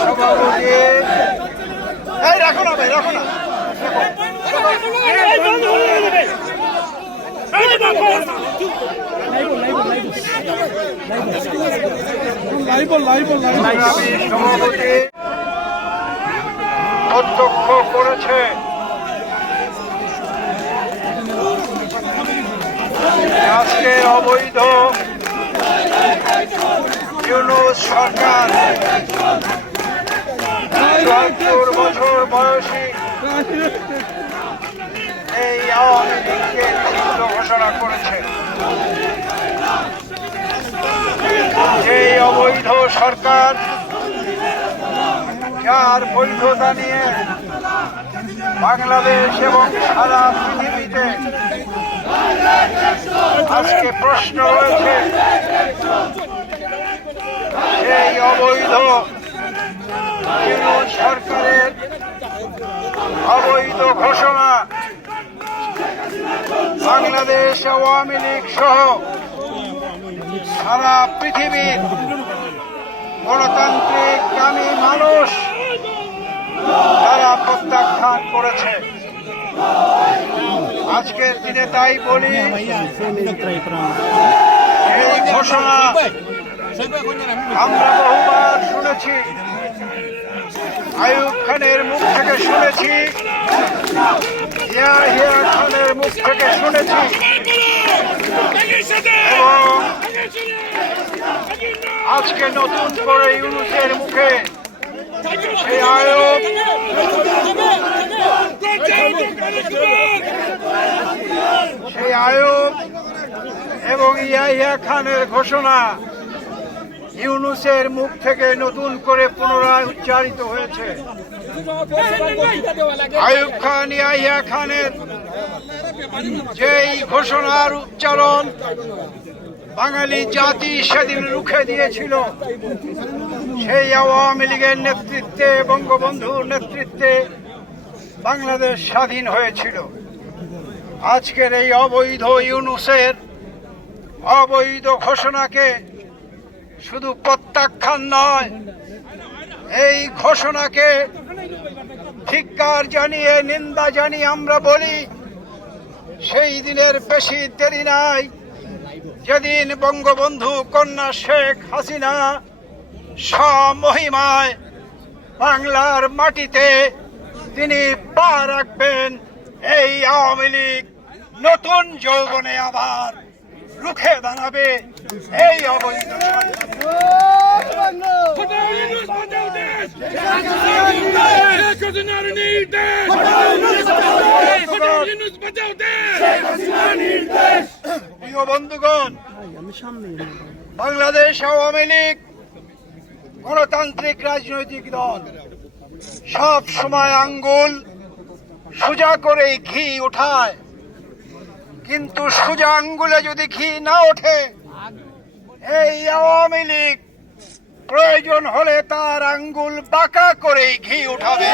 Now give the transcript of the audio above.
সভাপতি রাখো না ভাই, রাখো না। সভাপতি অধ্যক্ষ করেছে আজকে অবৈধ ইউনূস সরকার ৭৪ বছর বয়সী এই আওয়ামী লীগকে নিষিদ্ধ ঘোষণা করেছে। এই অবৈধ সরকার যার বৈধতা নিয়ে বাংলাদেশ এবং সারা পৃথিবীতে আজকে প্রশ্ন রয়েছে, সেই অবৈধ ইউনূস সরকারের অবৈধ ঘোষণা বাংলাদেশ আওয়ামী লীগ সহ সারা পৃথিবীর গণতান্ত্রিক কামী মানুষ তারা প্রত্যাখ্যান করেছে। আজকের দিনে তাই বলি, এই ঘোষণা আমরা বহুবার শুনেছি, আইয়ুব খানের মুখ থেকে শুনেছি, ইয়াহিয়া খানের মুখ থেকে শুনেছি, এবং আজকে নতুন করে ইউনূসের মুখে সেই আইয়ুব এবং ইয়াহিয়া খানের ঘোষণা ইউনূসের মুখ থেকে নতুন করে পুনরায় উচ্চারিত হয়েছে। আইয়ুব খান, ইয়াহিয়া খানের যেই ঘোষণার উচ্চারণ বাঙালি জাতি সেদিন রুখে দিয়েছিল, সেই আওয়ামী লীগের নেতৃত্বে, বঙ্গবন্ধুর নেতৃত্বে বাংলাদেশ স্বাধীন হয়েছিল। আজকের এই অবৈধ ইউনূসের অবৈধ ঘোষণাকে শুধু প্রত্যাখ্যান নয়, এই ঘোষণাকে ধিক্কার জানিয়ে, নিন্দা জানিয়ে আমরা বলি, সেই দিনের বেশি দেরি নাই যেদিন বঙ্গবন্ধু কন্যা শেখ হাসিনা স্বমহিমায় বাংলার মাটিতে তিনি পা রাখবেন। এই আওয়ামী লীগ নতুন যৌবনে আবার রুখে দাঁড়াবে এই অবৈধ প্রিয় বন্ধুগণ, বাংলাদেশ আওয়ামী লীগ গণতান্ত্রিক রাজনৈতিক দল, সব সময় আঙ্গুল সোজা করে ঘি উঠায়, কিন্তু সোজা আঙ্গুলে যদি ঘি না ওঠে, এই আওয়ামী লীগ প্রয়োজন হলে তার আঙ্গুল বাঁকা করে ঘি উঠাবে।